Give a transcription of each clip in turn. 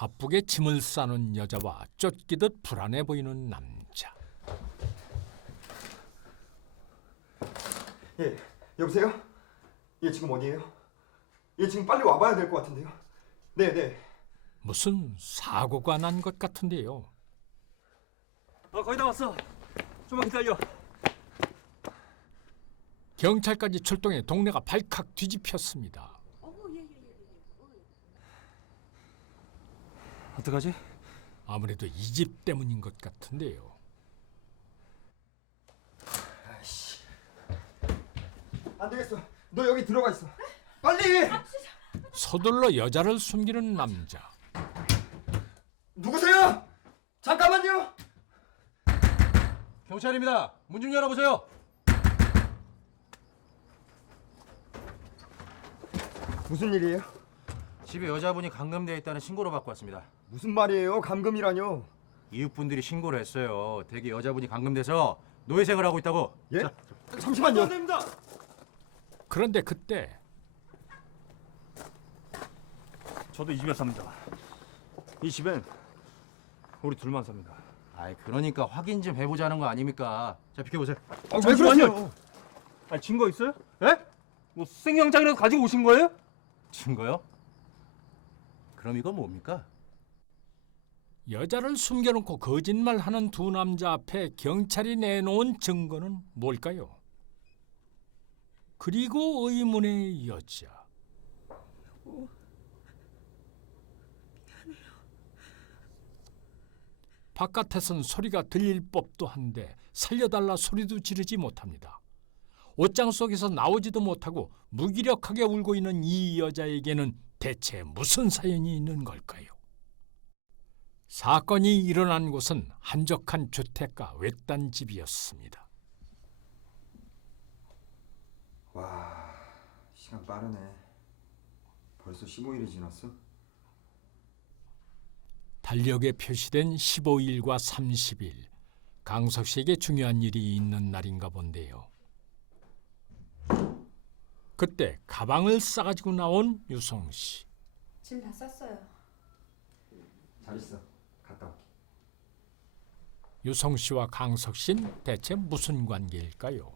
바쁘게 짐을 싸는 여자와 쫓기듯 불안해 보이는 남자. 예, 여보세요? 예, 지금 어디예요? 예, 지금 빨리 와봐야 될 것 같은데요. 네. 무슨 사고가 난 것 같은데요. 거의 다 왔어. 좀만 기다려. 경찰까지 출동해 동네가 발칵 뒤집혔습니다. 어떡하지? 아무래도 이 집 때문인 것 같은데요. 아이씨, 안 되겠어. 너 여기 들어가 있어. 빨리! 서둘러 여자를 숨기는 남자. 누구세요? 잠깐만요. 경찰입니다. 문 좀 열어보세요. 무슨 일이에요? 집에 여자분이 감금되어 있다는 신고를 받고 왔습니다. 무슨 말이에요? 감금이라뇨? 이웃분들이 신고를 했어요. 대개 여자분이 감금돼서 노예생을 하고 있다고. 예? 자, 잠시만요. 안 됩니다. 그런데 그때 저도 이 집에 삽니다. 이 집엔 우리 둘만 삽니다. 아이 그러니까 확인 좀 해보자는 거 아닙니까? 자 비켜보세요. 왜 그러세요? 아니 증거 있어요? 예? 뭐 수색영장이라도 가지고 오신 거예요? 증거요? 그럼 이건 뭡니까? 여자를 숨겨놓고 거짓말하는 두 남자 앞에 경찰이 내놓은 증거는 뭘까요? 그리고 의문의 여자. 바깥에선 소리가 들릴 법도 한데 살려달라 소리도 지르지 못합니다. 옷장 속에서 나오지도 못하고 무기력하게 울고 있는 이 여자에게는 대체 무슨 사연이 있는 걸까요? 사건이 일어난 곳은 한적한 주택가 외딴 집이었습니다. 와, 시간 빠르네. 벌써 15일이 지났어? 달력에 표시된 15일과 30일, 강석 씨에게 중요한 일이 있는 날인가 본데요. 그때 가방을 싸가지고 나온 유성 씨. 짐 다 쌌어요. 잘 있어. 갔다 올게. 유성 씨와 강석 씨는 대체 무슨 관계일까요?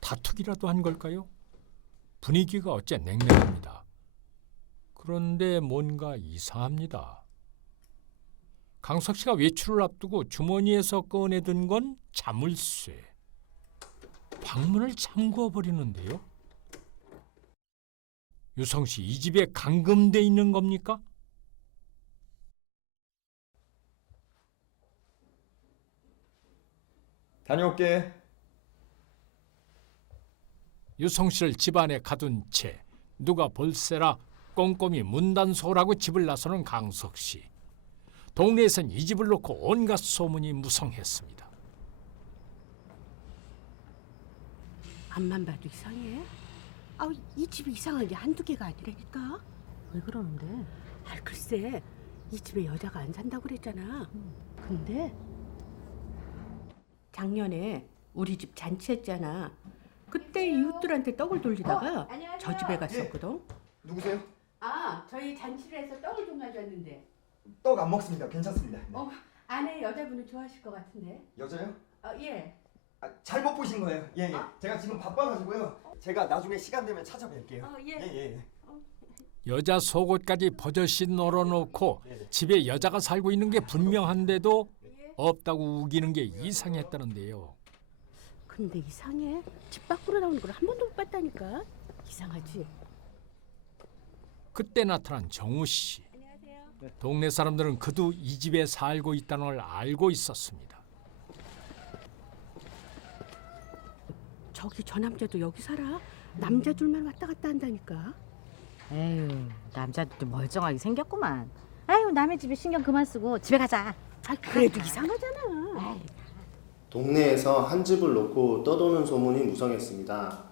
다투기라도 한 걸까요? 분위기가 어째 냉랭합니다. 그런데 뭔가 이상합니다. 강석 씨가 외출을 앞두고 주머니에서 꺼내든 건 자물쇠. 방문을 잠궈 버리는데요. 유성 씨, 이 집에 감금돼 있는 겁니까? 다녀올게. 유성 씨를 집 안에 가둔 채 누가 볼세라 꼼꼼히 문단속을 하고 집을 나서는 강석 씨. 동네에선 이 집을 놓고 온갖 소문이 무성했습니다. 앞만 봐도 이상해. 이 집이 이상한 게 한두 개가 아니라니까. 왜 그러는데? 글쎄, 이 집에 여자가 안 산다고 그랬잖아. 근데 작년에 우리 집 잔치했잖아. 그때 이웃들한테 떡을 돌리다가 안녕하세요. 저 집에 갔었거든. 누구세요? 저희 잔치를 해서 떡을 좀 가져왔는데 떡 안 먹습니다. 괜찮습니다. 네. 아내 여자분을 좋아하실 것 같은데. 여자요? 예. 잘못 보신 거예요. 예. 제가 지금 바빠가지고요. 제가 나중에 시간 되면 찾아뵐게요. 예. 예. 여자 속옷까지 버젓이 널어놓고 집에 여자가 살고 있는 게 분명한데도 없다고 우기는 게 이상했다는데요. 근데 이상해. 집 밖으로 나오는 걸 한 번도 못 봤다니까. 이상하지? 그때 나타난 정우 씨. 동네 사람들은 그도 이 집에 살고 있다는 걸 알고 있었습니다. 저기 저 남자도 여기 살아? 남자들만 왔다 갔다 한다니까. 에휴, 남자도 멀쩡하게 생겼구만. 아유, 남의 집에 신경 그만 쓰고 집에 가자. 그래도 이상하잖아. 동네에서 한 집을 놓고 떠도는 소문이 무성했습니다.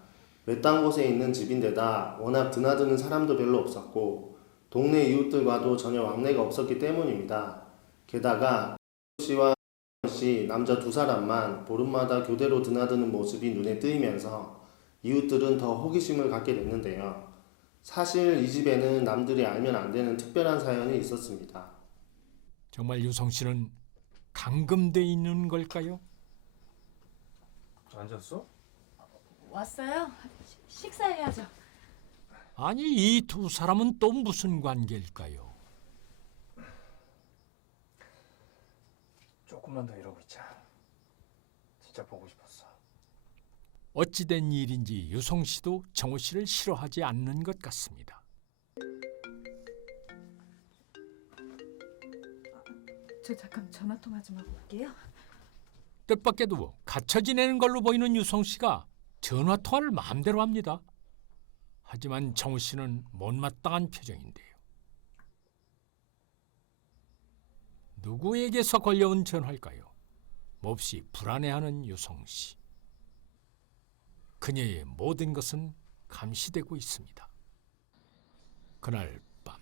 외딴 곳에 있는 집인데다 워낙 드나드는 사람도 별로 없었고 동네 이웃들과도 전혀 왕래가 없었기 때문입니다. 게다가 씨와 씨 남자 두 사람만 보름마다 교대로 드나드는 모습이 눈에 띄면서 이웃들은 더 호기심을 갖게 됐는데요. 사실 이 집에는 남들이 알면 안 되는 특별한 사연이 있었습니다. 정말 유성 씨는 감금돼 있는 걸까요? 앉았어? 왔어요? 식사해야죠. 아니 이 두 사람은 또 무슨 관계일까요? 조금만 더 이러고 있자. 진짜 보고 싶었어. 어찌된 일인지 유성 씨도 정우 씨를 싫어하지 않는 것 같습니다. 저 잠깐 전화 통화 좀 하고 올게요. 뜻밖에도 갇혀 지내는 걸로 보이는 유성 씨가 전화 통화를 마음대로 합니다. 하지만 정우 씨는 못마땅한 표정인데요. 누구에게서 걸려온 전화일까요? 몹시 불안해하는 유성 씨. 그녀의 모든 것은 감시되고 있습니다. 그날 밤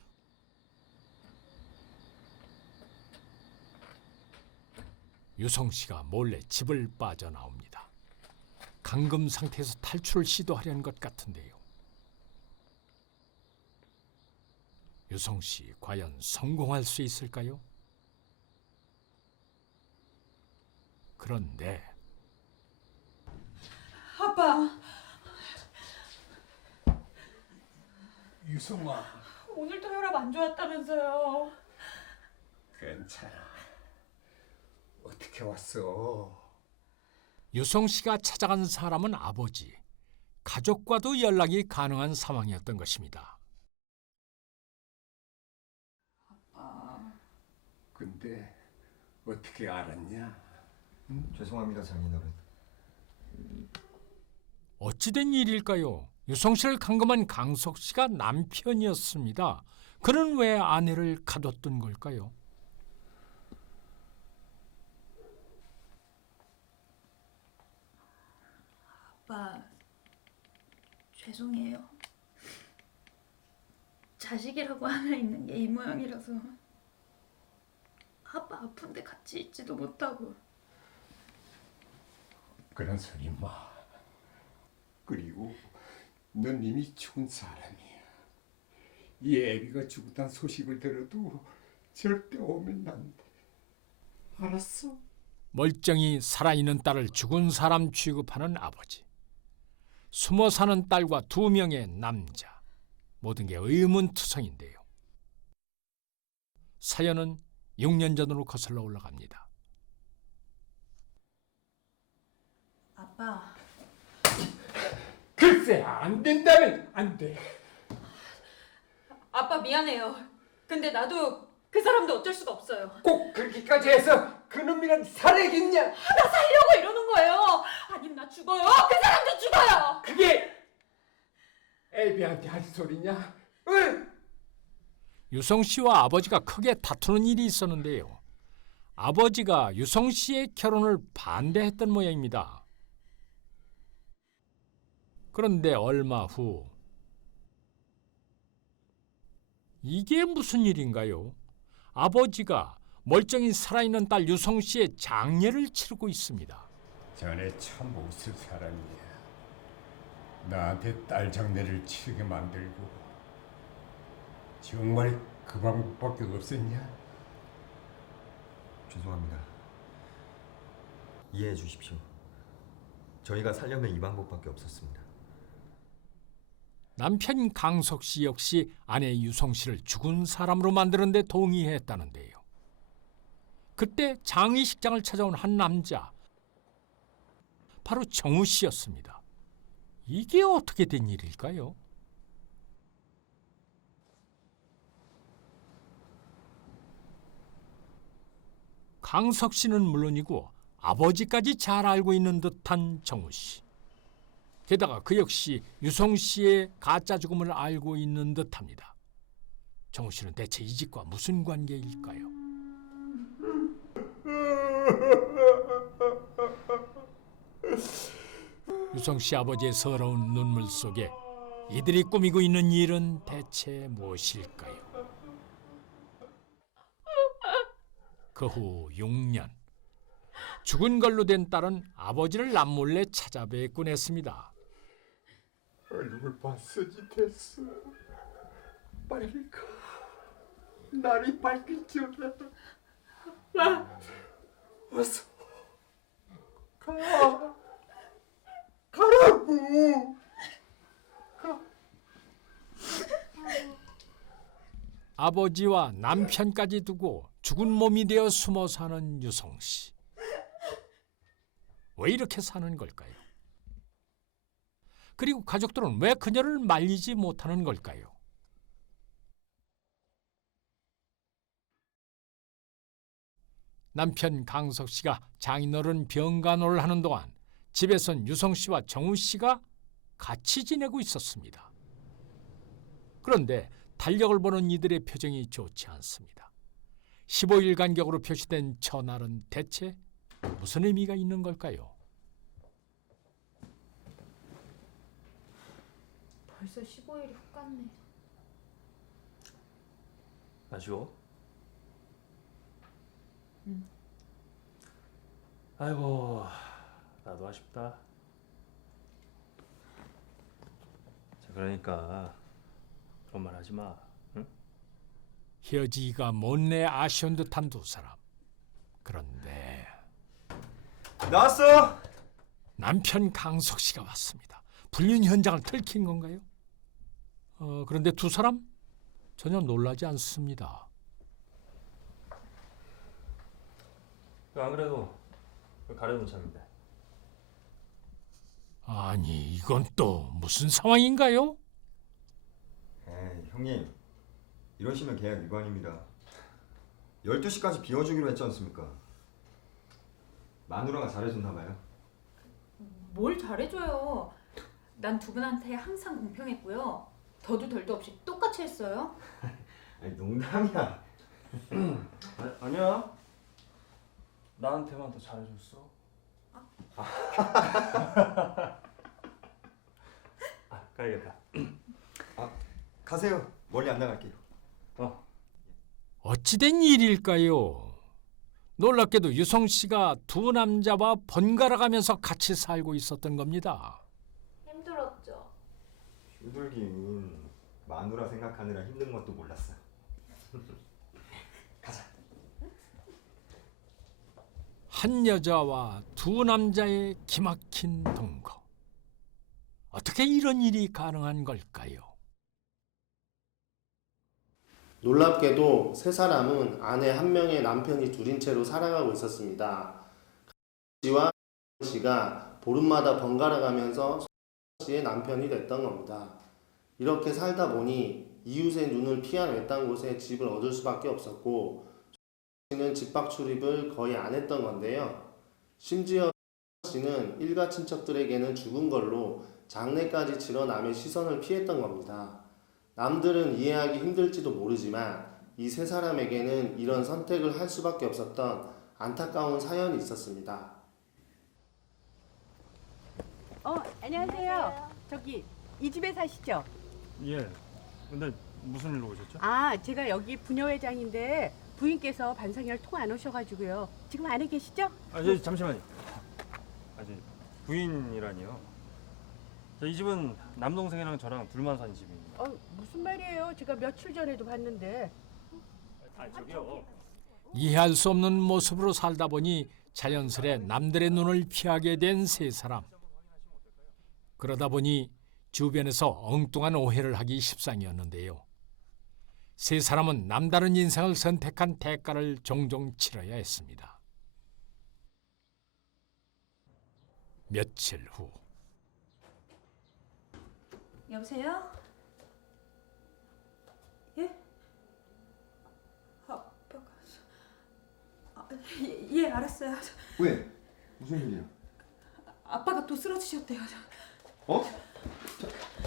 유성 씨가 몰래 집을 빠져나옵니다. 감금 상태에서 탈출을 시도하려는 것 같은데요. 유성 씨 과연 성공할 수 있을까요? 그런데 아빠, 유성아, 오늘도 혈압 안 좋았다면서요. 괜찮아. 어떻게 왔어? 유성 씨가 찾아간 사람은 아버지, 가족과도 연락이 가능한 상황이었던 것입니다. 근데 어떻게 알았냐? 죄송합니다, 장인어른. 어찌된 일일까요? 유성 씨를 감금한 강석 씨가 남편이었습니다. 그는 왜 아내를 가뒀던 걸까요? 아빠, 죄송해요. 자식이라고 하나 있는 게 이 모양이라서 아빠 아픈데 같이 있지도 못하고. 그런 소리 마. 그리고 넌 이미 죽은 사람이야. 이 애비가 죽었다는 소식을 들어도 절대 오면 안 돼. 알았어? 멀쩡히 살아있는 딸을 죽은 사람 취급하는 아버지. 숨어 사는 딸과 두 명의 남자. 모든 게 의문투성인데요. 사연은 6년 전으로 거슬러 올라갑니다. 아빠, 글쎄, 안 된다면 안 돼. 아빠 미안해요. 근데 나도 그 사람도 어쩔 수가 없어요. 꼭 그렇게까지 해서 그놈이랑 살아야겠냐? 나 살려고 이러는 거예요. 아니면 나 죽어요. 그 사람도 죽어요. 그게 애비한테 할 소리냐? 응? 유성 씨와 아버지가 크게 다투는 일이 있었는데요. 아버지가 유성 씨의 결혼을 반대했던 모양입니다. 그런데 얼마 후 이게 무슨 일인가요? 아버지가 멀쩡히 살아있는 딸 유성 씨의 장례를 치르고 있습니다. 자네 참 못쓸 사람이야. 나한테 딸 장례를 치르게 만들고 정말 그 방법밖에 없었냐? 죄송합니다. 이해해 주십시오. 저희가 살려면 이 방법밖에 없었습니다. 남편 강석 씨 역시 아내 유성 씨를 죽은 사람으로 만드는 데 동의했다는데요. 그때 장의식장을 찾아온 한 남자, 바로 정우 씨였습니다. 이게 어떻게 된 일일까요? 강석 씨는 물론이고 아버지까지 잘 알고 있는 듯한 정우 씨. 게다가 그 역시 유성 씨의 가짜 죽음을 알고 있는 듯합니다. 정우 씨는 대체 이 집과 무슨 관계일까요? 유성 씨 아버지의 서러운 눈물 속에 이들이 꾸미고 있는 일은 대체 무엇일까요? 그 후 6년, 죽은 걸로 된 딸은 아버지를 남몰래 찾아뵙곤 했습니다. 얼굴 봤으니 됐어. 빨리 가. 날이 밝기 전에. 어서 가. 가라고. 아버지와 남편까지 두고 죽은 몸이 되어 숨어 사는 유성 씨. 왜 이렇게 사는 걸까요? 그리고 가족들은 왜 그녀를 말리지 못하는 걸까요? 남편 강석 씨가 장인어른 병간호를 하는 동안 집에선 유성 씨와 정우 씨가 같이 지내고 있었습니다. 그런데 달력을 보는 이들의 표정이 좋지 않습니다. 15일 간격으로 표시된 전날은 대체 무슨 의미가 있는 걸까요? 벌써 15일이 훅 갔네. 아쉬워? 아이고, 나도 아쉽다. 자, 그러니까 그런 말 하지 마. 응? 헤어지기가 못내 아쉬운 듯한 두 사람. 그런데 나왔어. 남편 강석 씨가 왔습니다. 불륜 현장을 들킨 건가요? 그런데 두 사람 전혀 놀라지 않습니다. 안 그래도 가려는 참인데. 아니, 이건 또 무슨 상황인가요? 에이, 형님. 이러시면 계약 위반입니다. 12시까지 비워주기로 했지 않습니까? 마누라가 잘해줬나 봐요. 뭘 잘해줘요. 난 두 분한테 항상 공평했고요. 더도 덜도 없이 똑같이 했어요. 아니, 농담이야. 아니야. 나한테만 더 잘해줬어. 가야겠다. 가세요. 멀리 안 나갈게요. 어찌된 일일까요? 놀랍게도 유성 씨가 두 남자와 번갈아가면서 같이 살고 있었던 겁니다. 힘들었죠. 힘들긴 마누라 생각하느라 힘든 것도 몰랐어. 가자. 한 여자와 두 남자의 기막힌 동거. 어떻게 이런 일이 가능한 걸까요? 놀랍게도 세 사람은 아내 한 명의 남편이 둘인 채로 살아가고 있었습니다. 씨와 씨가 보름마다 번갈아 가면서 씨의 남편이 됐던 겁니다. 이렇게 살다 보니 이웃의 눈을 피한 외딴 곳에 집을 얻을 수밖에 없었고 씨는 집밖 출입을 거의 안 했던 건데요. 심지어 씨는 일가 친척들에게는 죽은 걸로 장례까지 치러 남의 시선을 피했던 겁니다. 남들은 이해하기 힘들지도 모르지만 이 세 사람에게는 이런 선택을 할 수밖에 없었던 안타까운 사연이 있었습니다. 안녕하세요. 저기 이 집에 사시죠? 예. 근데 무슨 일로 오셨죠? 아, 제가 여기 부녀회장인데 부인께서 반상회를 통 안 오셔가지고요. 지금 안에 계시죠? 잠시만요. 부인이라니요. 이 집은 남동생이랑 저랑 둘만 사는 집입니다. 무슨 말이에요? 제가 며칠 전에도 봤는데. 저기요. 이해할 수 없는 모습으로 살다 보니 자연스레 남들의 눈을 피하게 된 세 사람. 그러다 보니 주변에서 엉뚱한 오해를 하기 십상이었는데요. 세 사람은 남다른 인생을 선택한 대가를 종종 치러야 했습니다. 며칠 후 여보세요? 예? 아빠가... 예, 알았어요. 왜? 무슨 일이야? 아빠가 또 쓰러지셨대요. 어?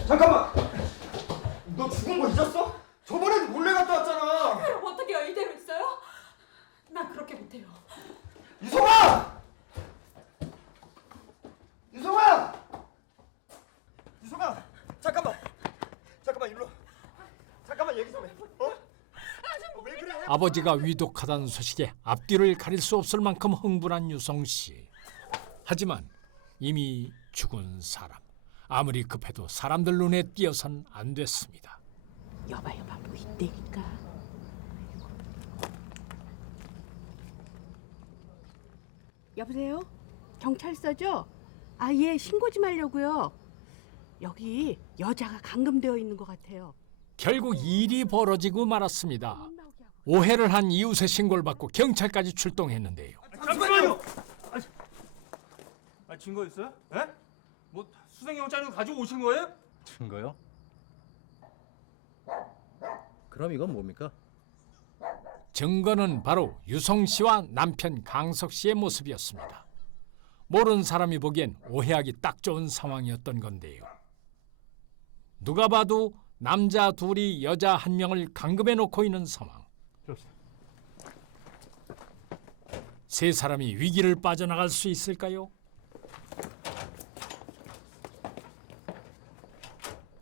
잠깐만! 너 죽은 거 잊었어? 저번에도 몰래 갔다 왔잖아! 그럼 어떻게요? 이대로 있어요? 난 그렇게 못해요. 유성아! 유성아! 유성아! 잠깐만 일로. 잠깐만 얘기 좀 해. 왜 그래? 아버지가 위독하다는 소식에 앞뒤를 가릴 수 없을 만큼 흥분한 유성 씨. 하지만 이미 죽은 사람. 아무리 급해도 사람들 눈에 띄어선 안 됐습니다. 여봐, 있다니까. 여보세요? 경찰서죠? 아, 예, 신고 좀 하려고요. 여기 여자가 감금되어 있는 것 같아요. 결국 일이 벌어지고 말았습니다. 오해를 한 이웃의 신고를 받고 경찰까지 출동했는데요. 잠시만요. 증거 있어요? 예? 뭐 수색영장 가지고 오신 거예요? 증거요? 그럼 이건 뭡니까? 증거는 바로 유성 씨와 남편 강석 씨의 모습이었습니다. 모르는 사람이 보기엔 오해하기 딱 좋은 상황이었던 건데요. 누가 봐도 남자 둘이 여자 한 명을 감금해 놓고 있는 상황. 세 사람이 위기를 빠져나갈 수 있을까요?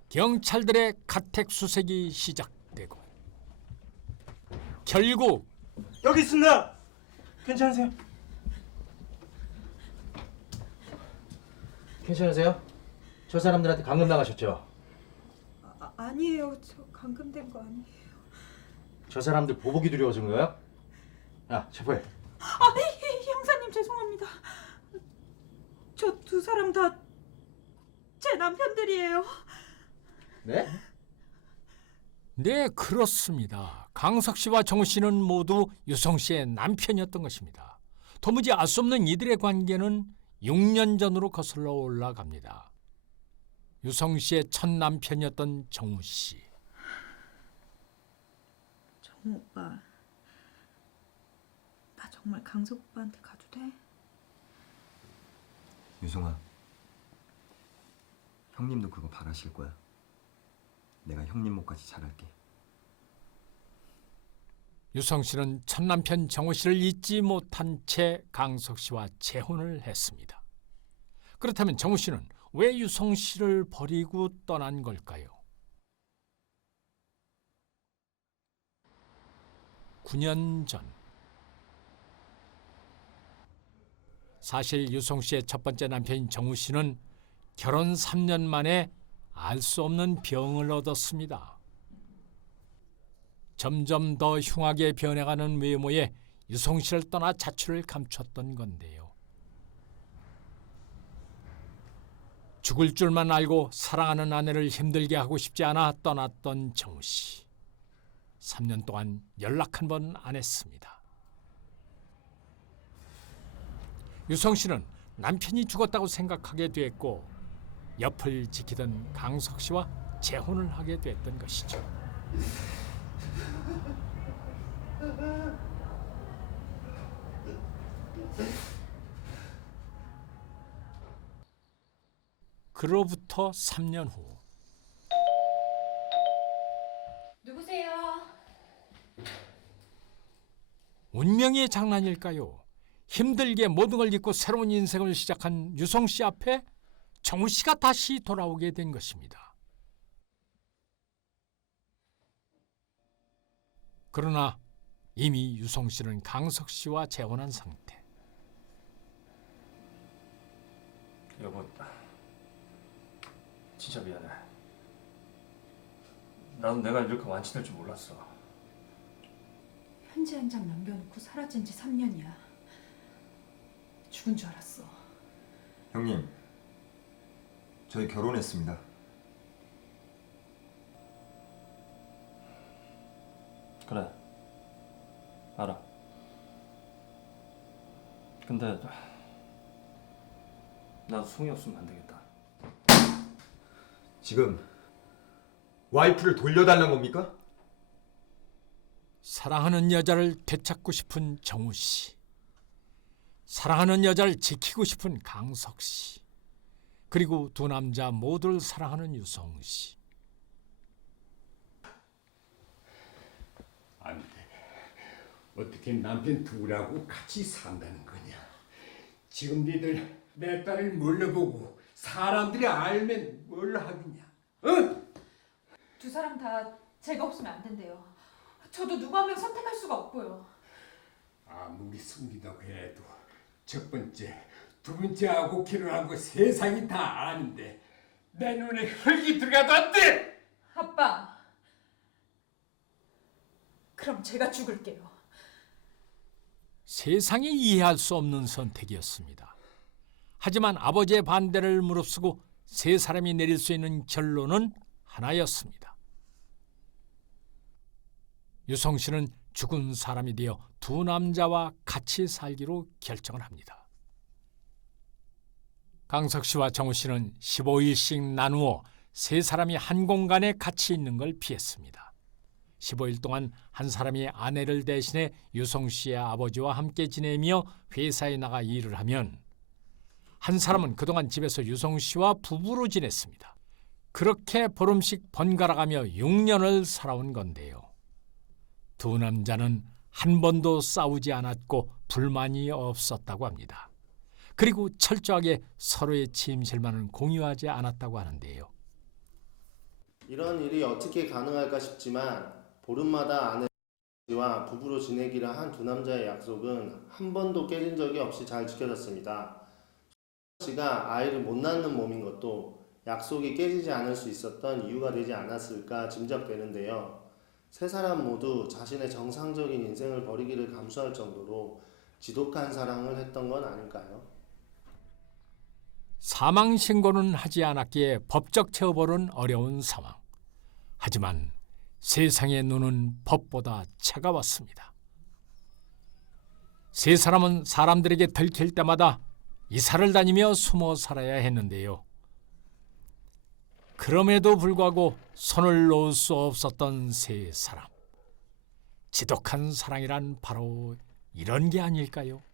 경찰들의 가택 수색이 시작되고 결국 여기 있습니다. 괜찮으세요? 괜찮으세요? 저 사람들한테 감금 나가셨죠? 아니에요. 저 감금된 거 아니에요. 저 사람들 보복이 두려워진 거야? 야, 체포해. 형사님 죄송합니다. 저 두 사람 다 제 남편들이에요. 네? 네, 그렇습니다. 강석 씨와 정우 씨는 모두 유성 씨의 남편이었던 것입니다. 도무지 알 수 없는 이들의 관계는 6년 전으로 거슬러 올라갑니다. 유성 씨의 첫 남편이었던 정우 씨. 정우 오빠, 나 정말 강석 오빠한테 가도 돼? 유성아, 형님도 그거 바라실 거야. 내가 형님 목까지 잘할게. 유성 씨는 첫 남편 정우 씨를 잊지 못한 채 강석 씨와 재혼을 했습니다. 그렇다면 정우 씨는 왜 유성 씨를 버리고 떠난 걸까요? 9년 전 사실 유성 씨의 첫 번째 남편인 정우 씨는 결혼 3년 만에 알 수 없는 병을 얻었습니다. 점점 더 흉하게 변해가는 외모에 유성 씨를 떠나 자취를 감췄던 건데요. 죽을 줄만 알고 사랑하는 아내를 힘들게 하고 싶지 않아 떠났던 정우 씨. 3년 동안 연락 한 번 안 했습니다. 유성 씨는 남편이 죽었다고 생각하게 됐고 옆을 지키던 강석 씨와 재혼을 하게 됐던 것이죠. 그로부터 3년 후 누구세요? 운명의 장난일까요? 힘들게 모든 걸 잊고 새로운 인생을 시작한 유성 씨 앞에 정우 씨가 다시 돌아오게 된 것입니다. 그러나 이미 유성 씨는 강석 씨와 재혼한 상태. 여보, 진짜 미안해. 나도 내가 이렇게 완치될 줄 몰랐어. 편지 한 장 남겨놓고 사라진 지 3년이야. 죽은 줄 알았어. 형님, 저희 결혼했습니다. 그래, 알아. 근데 나도 송이 없으면 안 되겠다. 지금 와이프를 돌려달란 겁니까? 사랑하는 여자를 되찾고 싶은 정우 씨. 사랑하는 여자를 지키고 싶은 강석 씨. 그리고 두 남자 모두를 사랑하는 유성 씨. 안 돼. 어떻게 남편 둘하고 같이 산다는 거냐? 지금 니들 내 딸을 몰려보고 사람들이 알면 뭘 하겠냐? 응? 두 사람 다 제가 없으면 안 된대요. 저도 누구 한 명 선택할 수가 없고요. 아무리 숨기다고 해도 첫 번째, 두 번째하고 결혼한 거 세상이 다 아는데 내 눈에 흙이 들어가도 안 돼! 아빠, 그럼 제가 죽을게요. 세상이 이해할 수 없는 선택이었습니다. 하지만 아버지의 반대를 무릅쓰고 세 사람이 내릴 수 있는 결론은 하나였습니다. 유성 씨는 죽은 사람이 되어 두 남자와 같이 살기로 결정을 합니다. 강석 씨와 정우 씨는 15일씩 나누어 세 사람이 한 공간에 같이 있는 걸 피했습니다. 15일 동안 한 사람이 아내를 대신해 유성 씨의 아버지와 함께 지내며 회사에 나가 일을 하면 한 사람은 그동안 집에서 유성 씨와 부부로 지냈습니다. 그렇게 보름씩 번갈아가며 6년을 살아온 건데요. 두 남자는 한 번도 싸우지 않았고 불만이 없었다고 합니다. 그리고 철저하게 서로의 침실만은 공유하지 않았다고 하는데요. 이런 일이 어떻게 가능할까 싶지만 보름마다 아내와 부부로 지내기로 한 두 남자의 약속은 한 번도 깨진 적이 없이 잘 지켜졌습니다. 씨가 아이를 못 낳는 몸인 것도 약속이 깨지지 않을 수 있었던 이유가 되지 않았을까 짐작되는데요. 세 사람 모두 자신의 정상적인 인생을 버리기를 감수할 정도로 지독한 사랑을 했던 건 아닐까요? 사망 신고는 하지 않았기에 법적 처벌은 어려운 상황. 하지만 세상의 눈은 법보다 차가웠습니다. 세 사람은 사람들에게 들킬 때마다 이사를 다니며 숨어 살아야 했는데요. 그럼에도 불구하고 손을 놓을 수 없었던 세 사람. 지독한 사랑이란 바로 이런 게 아닐까요?